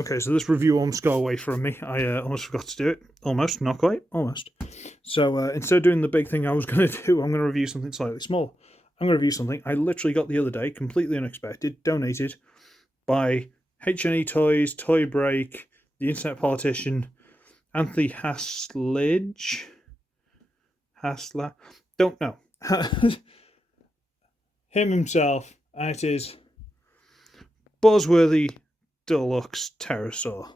Okay, so this review almost got away from me. I almost forgot to do it. Almost, not quite, almost. So instead of doing the big thing I was going to do, I'm going to review something slightly small. I'm going to review something I literally got the other day, completely unexpected, donated by H&E Toys, Toy Break, the Internet Politician, Anthony Haslage. Don't know. Him himself, and it is Buzzworthy Deluxe Terrorsaur.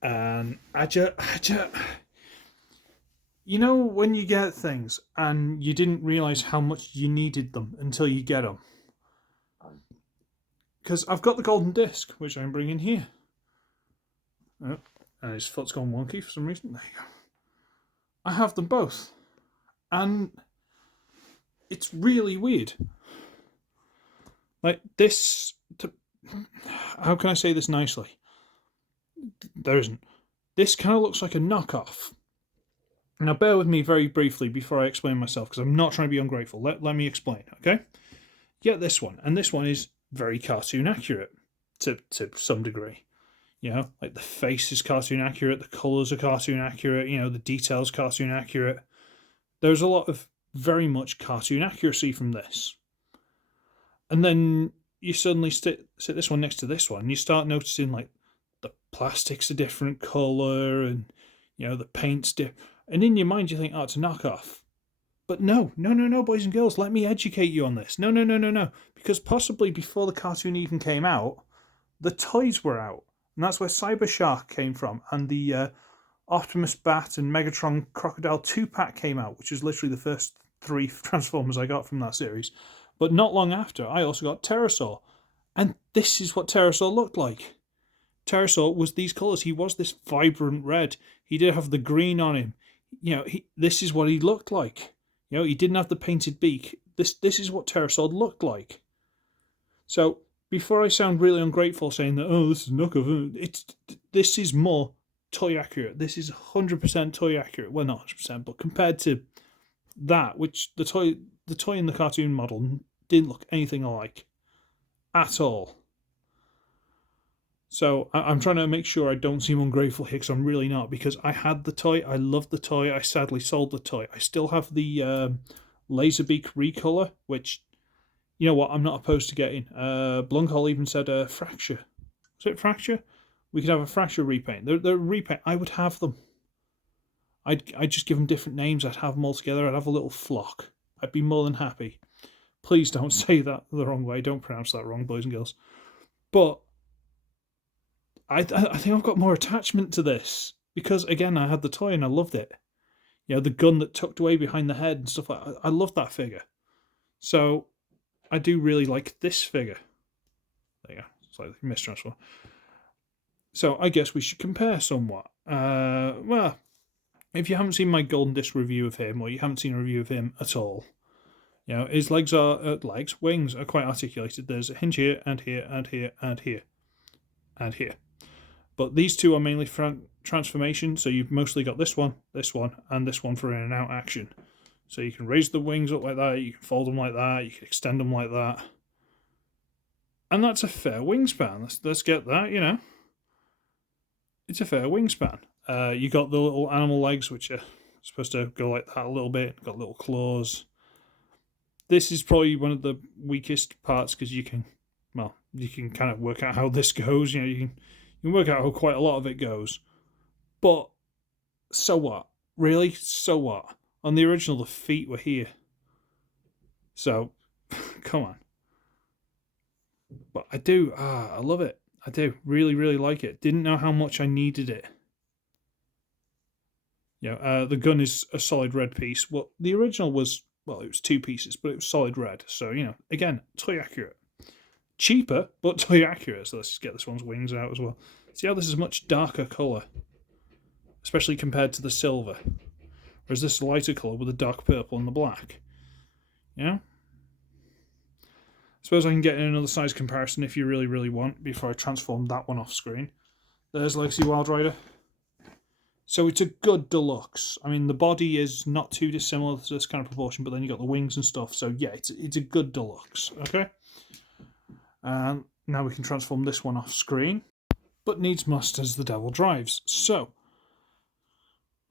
And you know when you get things and you didn't realise how much you needed them until you get them? Because I've got the golden disc, which I'm bringing here. Oh, and his foot's gone wonky for some reason. There you go. I have them both. And it's really weird. Like this... How can I say this nicely? There isn't. This kind of looks like a knockoff. Now, bear with me very briefly before I explain myself, because I'm not trying to be ungrateful. Let me explain, okay? You get this one, and this one is very cartoon accurate to some degree. You know, like the face is cartoon accurate, the colours are cartoon accurate, you know, the details cartoon accurate. There's a lot of very much cartoon accuracy from this. And then you suddenly sit this one next to this one, and you start noticing, like, the plastic's a different colour, and, you know, the paint's different. And in your mind, you think, oh, it's a knockoff. But no, boys and girls, let me educate you on this. No. Because possibly before the cartoon even came out, the toys were out. And that's where Cyber Shark came from. And the Optimus Bat and Megatron Crocodile 2-pack came out, which is literally the first 3 Transformers I got from that series. But not long after, I also got Terrorsaur. And this is what Terrorsaur looked like. Terrorsaur was these colours. He was this vibrant red. He did have the green on him. You know, this is what he looked like. You know, he didn't have the painted beak. This is what Terrorsaur looked like. So, before I sound really ungrateful saying that, oh, this is knockoff, this is more toy accurate. This is 100% toy accurate. Well, not 100%, but compared to that, which the toy in the cartoon model didn't look anything alike. At all. So I'm trying to make sure I don't seem ungrateful here, because I'm really not, because I had the toy, I loved the toy, I sadly sold the toy. I still have the Laserbeak recolor, which, you know what, I'm not opposed to getting. Blunkhole even said Fracture. Was it Fracture? We could have a Fracture repaint. The repaint, I would have them. I'd just give them different names, I'd have them all together, I'd have a little flock. I'd be more than happy. Please don't say that the wrong way, don't pronounce that wrong, boys and girls. But I think I've got more attachment to this, because, again, I had the toy and I loved it. You know, the gun that tucked away behind the head and stuff like that. I love that figure. So, I do really like this figure. There you go. It's like a mistransfer. So, I guess we should compare somewhat. Well, if you haven't seen my Golden Disc review of him, or you haven't seen a review of him at all, you know, his wings are quite articulated. There's a hinge here, and here, and here, and here, and here. But these two are mainly transformation, so you've mostly got this one, and this one for in and out action. So you can raise the wings up like that, you can fold them like that, you can extend them like that. And that's a fair wingspan. Let's get that, you know. It's a fair wingspan. You got the little animal legs, which are supposed to go like that a little bit. Got little claws. This is probably one of the weakest parts, because you can kind of work out how this goes. You know, you can work out how quite a lot of it goes. But so what? Really? So what? On the original, the feet were here. So, come on. But I do. I love it. I do. Really, really like it. Didn't know how much I needed it. You know, the gun is a solid red piece. Well, the original was, well, it was 2 pieces, but it was solid red. So, you know, again, toy accurate. Cheaper, but toy accurate. So let's just get this one's wings out as well. See how this is a much darker colour, especially compared to the silver. Whereas this lighter colour with the dark purple and the black. You know? I suppose I can get in another size comparison if you really, really want, before I transform that one off screen. There's Legacy Wild Rider. So it's a good deluxe. I mean, the body is not too dissimilar to this kind of proportion, but then you got the wings and stuff. So yeah, it's a good deluxe. Okay? And now we can transform this one off screen. but needs must as the devil drives. So,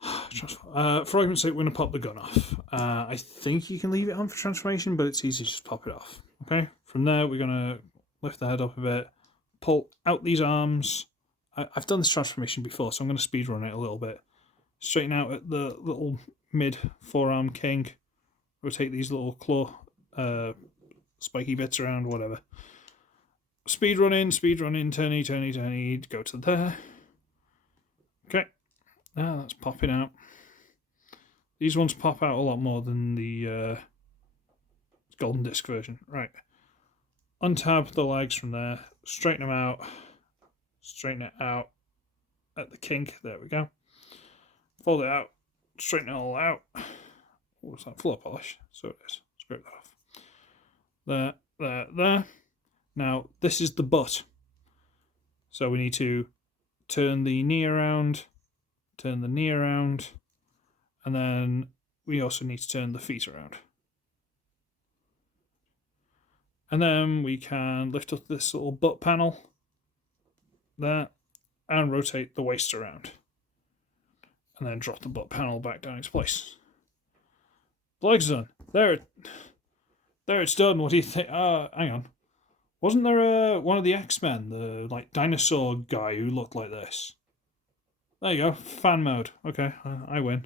for argument's sake, we're going to pop the gun off. I think you can leave it on for transformation, but it's easy to just pop it off. Okay. From there, we're going to lift the head up a bit, pull out these arms. I've done this transformation before, so I'm going to speed run it a little bit. Straighten out at the little mid forearm king. Rotate these little claw spiky bits around, whatever. Speed run in, turny, go to there. Okay. Now that's popping out. These ones pop out a lot more than the golden disc version. Right. Untab the legs from there. Straighten them out. Straighten it out at the kink. There we go. Fold it out. Straighten it all out. What's that? Floor polish. So it is. Scrape that off. There. Now, this is the butt. So we need to turn the knee around, turn the knee around, and then we also need to turn the feet around. And then we can lift up this little butt panel there and rotate the waist around. And then drop the butt panel back down into place. The legs done. There it's done. What do you think? Hang on. Wasn't there one of the X-Men, the like dinosaur guy who looked like this? There you go. Fan mode. Okay, I win.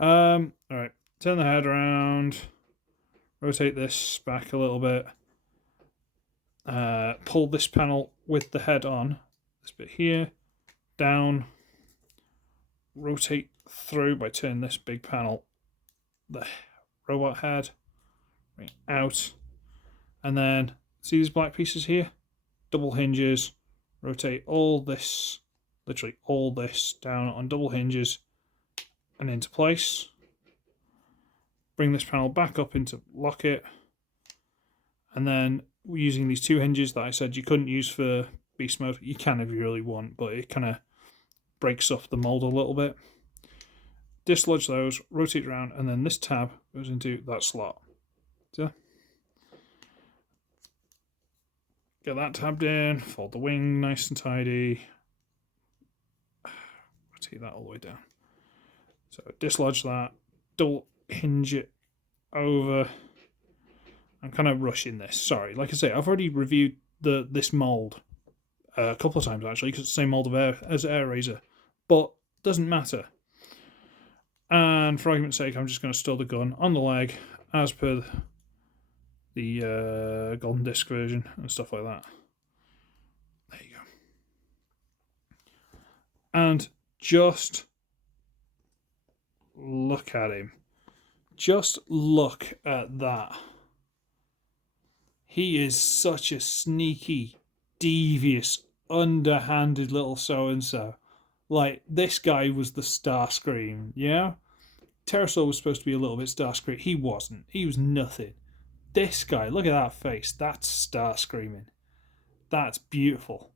Alright. Turn the head around. Rotate this back a little bit. Pull this panel with the head on. This bit here. Down. Rotate through by turning this big panel. The robot head. Bring it out. And then, see these black pieces here? Double hinges. Rotate all this, literally all this, down on double hinges and into place. Bring this panel back up into lock it. And then we're using these two hinges that I said you couldn't use for beast mode. You can if you really want, but it kind of breaks off the mold a little bit. Dislodge those, rotate around, and then this tab goes into that slot. So, get that tabbed in, fold the wing nice and tidy. Rotate that all the way down. So dislodge that, double hinge it over. I'm kind of rushing this, sorry. Like I say, I've already reviewed this mould a couple of times actually, because it's the same mould as Air Razor, but doesn't matter. And for argument's sake, I'm just going to store the gun on the leg as per the golden disc version and stuff like that. There you go. And just look at him. Just look at that. He is such a sneaky, devious, underhanded little so-and-so. Like, this guy was the Starscream, yeah? Terrorsaur was supposed to be a little bit Starscream. He wasn't. He was nothing. This guy, look at that face. That's Starscreaming. That's beautiful.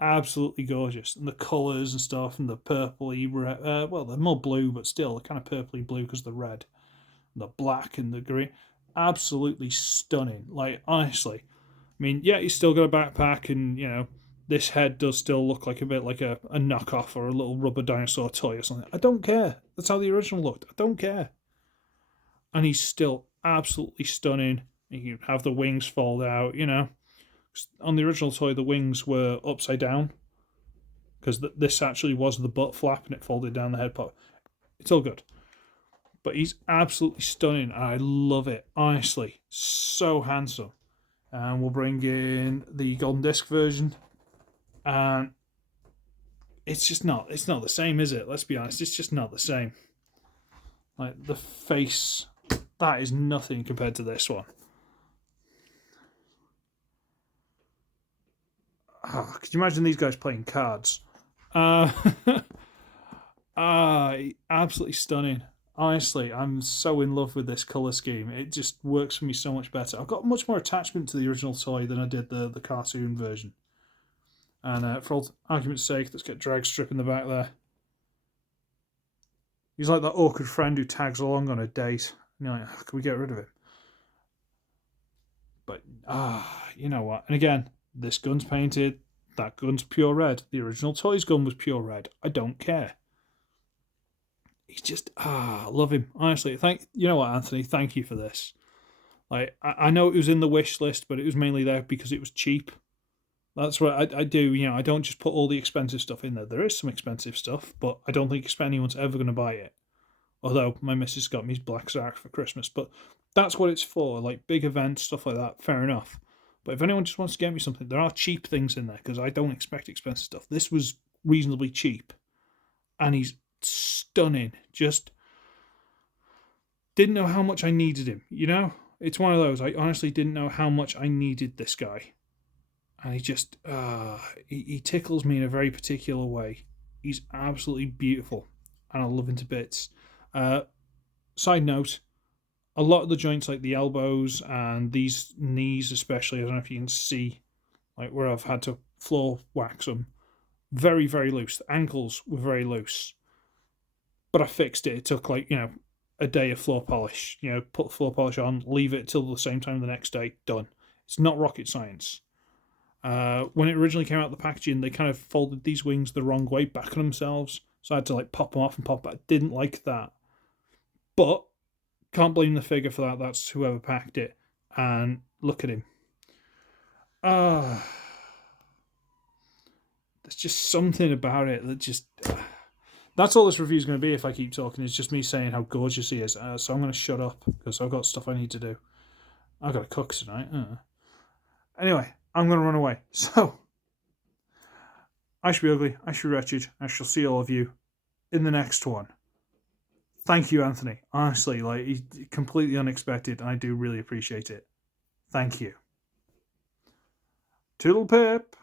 Absolutely gorgeous. And the colours and stuff, and the purpley, well, they're more blue, but still, they're kind of purpley blue because of the red. And the black and the green. Absolutely stunning. Like, honestly. I mean, yeah, he's still got a backpack, and, you know, this head does still look like a bit like a knockoff or a little rubber dinosaur toy or something. I don't care. That's how the original looked. I don't care. And he's still absolutely stunning. You can have the wings fold out, you know. On the original toy, the wings were upside down because this actually was the butt flap and it folded down the head part. It's all good. But he's absolutely stunning. And I love it. Honestly, so handsome. And we'll bring in the golden disc version. And it's not the same, is it? Let's be honest, it's just not the same. Like, the face, that is nothing compared to this one. Oh, could you imagine these guys playing cards? Absolutely stunning. Honestly, I'm so in love with this colour scheme. It just works for me so much better. I've got much more attachment to the original toy than I did the cartoon version. And for argument's sake, let's get drag strip in the back there. He's like that awkward friend who tags along on a date. And you're like, oh, can we get rid of him? But, you know what? And again, this gun's painted. That gun's pure red. The original Toys gun was pure red. I don't care. He's just, I love him. Honestly, you know what, Anthony? Thank you for this. Like, I know it was in the wish list, but it was mainly there because it was cheap. That's what I do. You know, I don't just put all the expensive stuff in there. There is some expensive stuff, but I don't think anyone's ever going to buy it. Although my missus got me Black Zark for Christmas, but that's what it's for. Like big events, stuff like that. Fair enough. But if anyone just wants to get me something, there are cheap things in there because I don't expect expensive stuff. This was reasonably cheap, and he's stunning. Just didn't know how much I needed him. You know, it's one of those. I honestly didn't know how much I needed this guy. And he just, he tickles me in a very particular way. He's absolutely beautiful, and I love him to bits. Side note, a lot of the joints, like the elbows and these knees especially, I don't know if you can see, like where I've had to floor wax them, very, very loose. The ankles were very loose. But I fixed it. It took like, a day of floor polish. Put floor polish on, leave it till the same time the next day, done. It's not rocket science. When it originally came out of the packaging, they kind of folded these wings the wrong way back on themselves. So I had to like pop them off and pop back. Didn't like that. But can't blame the figure for that. That's whoever packed it. And look at him. There's just something about it that just... That's all this review is going to be if I keep talking. It's just me saying how gorgeous he is. So I'm going to shut up because I've got stuff I need to do. I've got to cook tonight. Anyway, I'm going to run away. So, I should be ugly. I should be wretched. I shall see all of you in the next one. Thank you, Anthony. Honestly, he's completely unexpected, and I do really appreciate it. Thank you. Toodle pip.